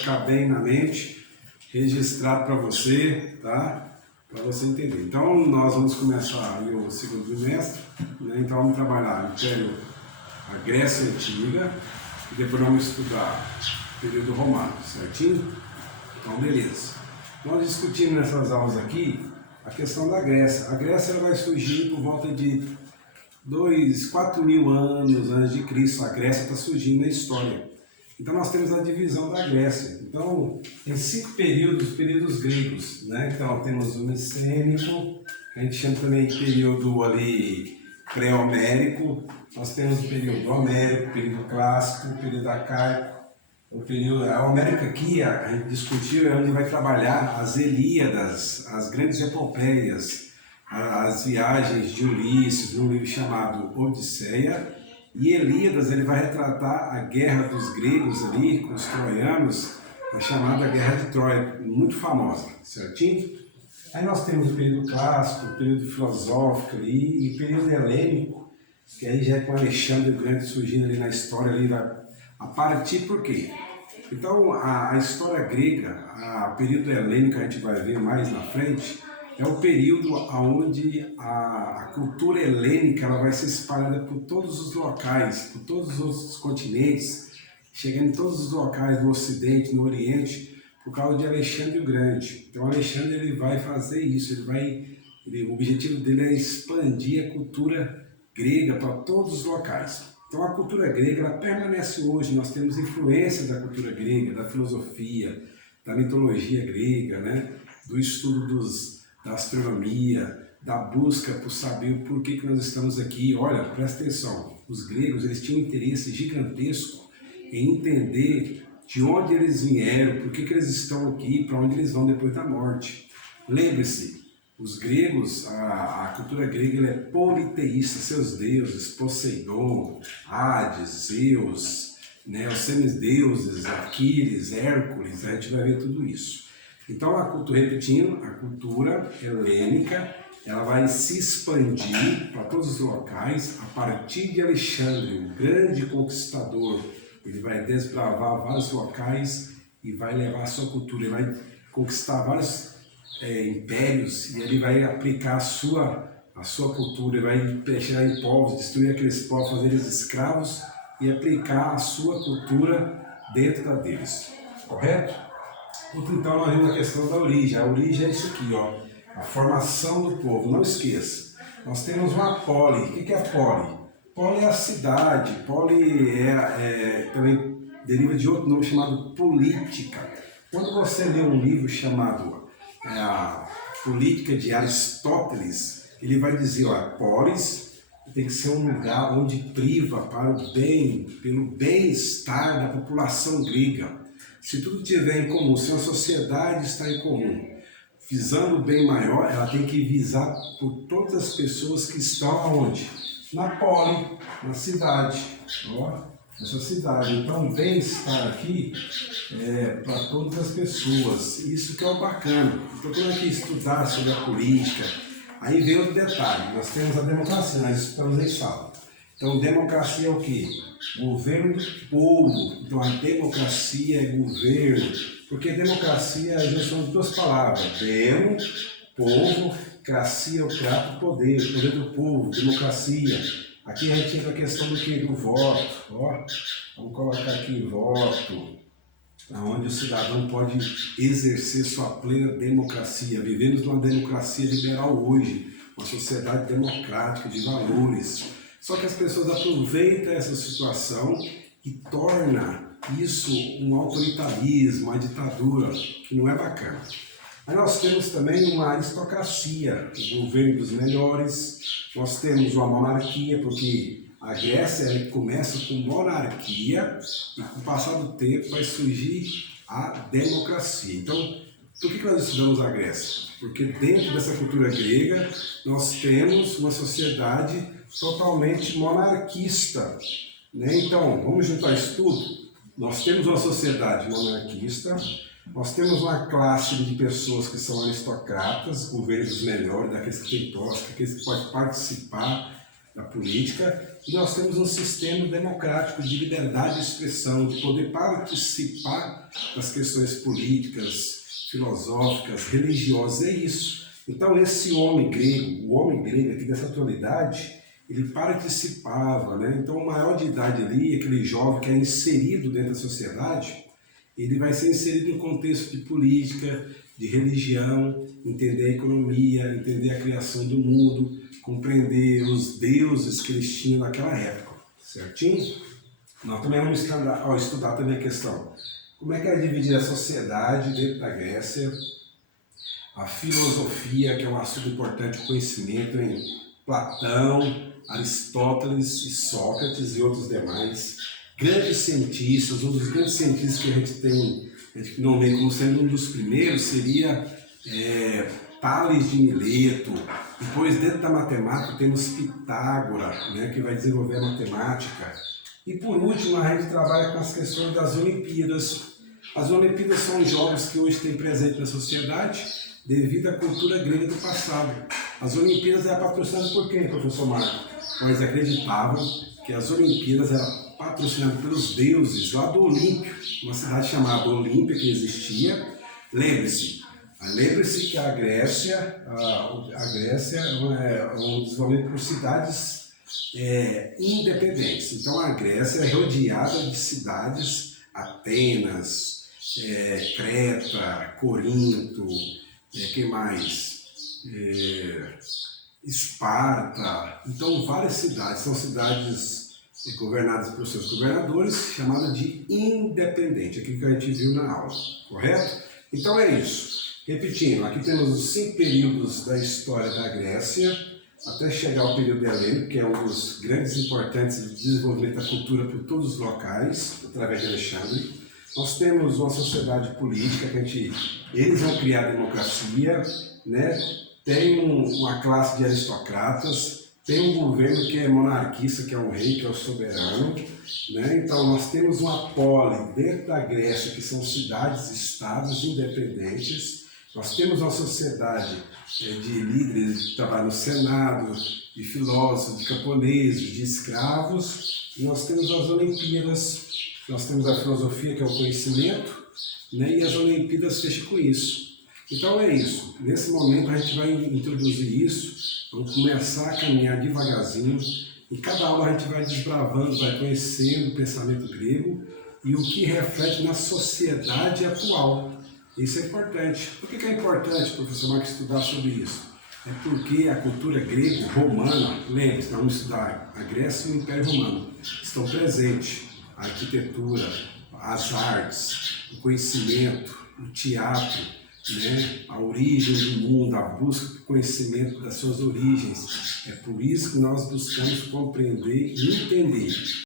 Ficar bem na mente, registrado para você, tá? Para você entender. Então, nós vamos começar aí o segundo trimestre, né? Então, vamos trabalhar o Império, a Grécia Antiga, e depois vamos estudar o período romano, certinho? Então, beleza. Nós discutimos nessas aulas aqui a questão da Grécia. A Grécia ela vai surgir por volta de 4.000 anos antes de Cristo. A Grécia está surgindo na história. Então nós temos a divisão da Grécia. Então tem 5 períodos gregos, né? Então temos o micênico, a gente chama também de período ali pré-homérico. Nós temos o período homérico, o período clássico, o período arcaico. A homérica aqui, a gente discutiu, é onde vai trabalhar as Ilíadas, as grandes epopeias, as viagens de Ulisses, num livro chamado Odisseia. E Ilíadas, ele vai retratar a guerra dos gregos ali, com os troianos, a chamada Guerra de Troia, muito famosa, certinho? Aí nós temos o período clássico, o período filosófico ali, e o período helênico, que aí já é com Alexandre o Grande surgindo ali na história, ali a partir por quê? Então, a história grega, o período helênico que a gente vai ver mais na frente, é o período onde a cultura helênica ela vai ser espalhada por todos os locais, por todos os outros continentes, chegando em todos os locais do Ocidente, no Oriente, por causa de Alexandre o Grande. Então Alexandre ele vai fazer isso, o objetivo dele é expandir a cultura grega para todos os locais. Então a cultura grega ela permanece hoje, nós temos influências da cultura grega, da filosofia, da mitologia grega, né? Do estudo da astronomia, da busca por saber o porquê que nós estamos aqui. Olha, presta atenção, os gregos eles tinham um interesse gigantesco em entender de onde eles vieram, por que eles estão aqui, para onde eles vão depois da morte. Lembre-se, os gregos, a cultura grega ela é politeísta, seus deuses, Poseidon, Hades, Zeus, né, os semideuses, Aquiles, Hércules, a gente vai ver tudo isso. Então, repetindo, a cultura helênica ela vai se expandir para todos os locais a partir de Alexandre, o grande conquistador. Ele vai desbravar vários locais e vai levar a sua cultura, ele vai conquistar vários impérios e ele vai aplicar a sua cultura, ele vai fechar em povos, destruir aqueles povos, fazer eles escravos e aplicar a sua cultura dentro da deles, correto? Então nós vemos a questão da origem. A origem é isso aqui, ó, a formação do povo. Não esqueça, nós temos uma poli. O que é a poli? Poli é a cidade, poli também deriva de outro nome chamado política. Quando você lê um livro chamado a Política de Aristóteles, ele vai dizer, ó, polis tem que ser um lugar onde priva para o bem, pelo bem-estar da população grega. Se tudo tiver em comum, se uma sociedade está em comum, visando o bem maior, ela tem que visar por todas as pessoas que estão onde? Na poli, na cidade, ó, nessa cidade. Então, o bem-estar aqui é para todas as pessoas. Isso que é o bacana. Então, quando a gente estudar sobre a política, aí vem outro detalhe. Nós temos a democracia, nós estamos em sala. Então, democracia é o quê? Governo do povo. Então, a democracia é governo. Porque democracia é a junção de duas palavras. Demo, povo, cracia, o prato, poder do povo, democracia. Aqui a gente entra a questão do quê? Do voto. Ó, vamos colocar aqui voto, onde o cidadão pode exercer sua plena democracia. Vivemos numa democracia liberal hoje, uma sociedade democrática de valores. Só que as pessoas aproveitam essa situação e tornam isso um autoritarismo, uma ditadura, que não é bacana. Aí nós temos também uma aristocracia, o governo dos melhores, nós temos uma monarquia, porque a Grécia começa com monarquia e com o passar do tempo vai surgir a democracia. Então, por que nós estudamos a Grécia? Porque dentro dessa cultura grega nós temos uma sociedade totalmente monarquista, né? Então, vamos juntar isso tudo? Nós temos uma sociedade monarquista, nós temos uma classe de pessoas que são aristocratas, governos melhores, daqueles que têm posse, daqueles que podem participar da política, e nós temos um sistema democrático de liberdade de expressão, de poder participar das questões políticas, filosóficas, religiosas, é isso. Então esse homem grego, o homem grego aqui dessa atualidade, ele participava, né? Então o maior de idade ali, aquele jovem que é inserido dentro da sociedade, ele vai ser inserido no contexto de política, de religião, entender a economia, entender a criação do mundo, compreender os deuses que eles tinham naquela época, certinho? Nós também vamos estudar também a questão, como é que era dividida a sociedade dentro da Grécia, a filosofia, que é um assunto importante, o conhecimento em Platão, Aristóteles e Sócrates e outros demais, grandes cientistas. Um dos grandes cientistas que a gente nomeia como sendo um dos primeiros seria Tales de Mileto. Depois, dentro da matemática, temos Pitágoras, né, que vai desenvolver a matemática. E por último, a gente trabalha com as questões das Olimpíadas. As Olimpíadas são jogos que hoje têm presente na sociedade devido à cultura grega do passado. As Olimpíadas eram patrocinadas por quem, professor Marco? Nós acreditavam que as Olimpíadas eram patrocinadas pelos deuses lá do Olímpio, uma cidade chamada Olímpia que existia. Lembre-se que a Grécia é um desenvolvimento por cidades independentes. Então a Grécia é rodeada de cidades, Atenas, Creta, Corinto, que mais? Esparta. Então várias cidades, são cidades governadas pelos seus governadores, chamadas de independente, aquilo que a gente viu na aula, correto? Então é isso. Repetindo, aqui temos os 5 períodos da história da Grécia, até chegar ao período helênico, que é um dos grandes importantes de desenvolvimento da cultura por todos os locais, através de Alexandre. Nós temos uma sociedade política, eles vão criar a democracia, né? Tem uma classe de aristocratas, tem um governo que é monarquista, que é um rei, que é o soberano, né? Então nós temos uma pole dentro da Grécia, que são cidades-estados independentes. Nós temos uma sociedade de líderes que trabalham no Senado, de filósofos, de camponeses, de escravos, e nós temos as Olimpíadas, nós temos a filosofia, que é o conhecimento, né? E as Olimpíadas fecham com isso. Então é isso, nesse momento a gente vai introduzir isso, vamos começar a caminhar devagarzinho, e cada aula a gente vai desbravando, vai conhecendo o pensamento grego e o que reflete na sociedade atual. Isso é importante. Por que é importante, professor Marcos, estudar sobre isso? É porque a cultura grego-romana, lembre-se, vamos estudar a Grécia e o Império Romano, estão presentes. A arquitetura, as artes, o conhecimento, o teatro, né? A origem do mundo, a busca do conhecimento das suas origens. É por isso que nós buscamos compreender e entender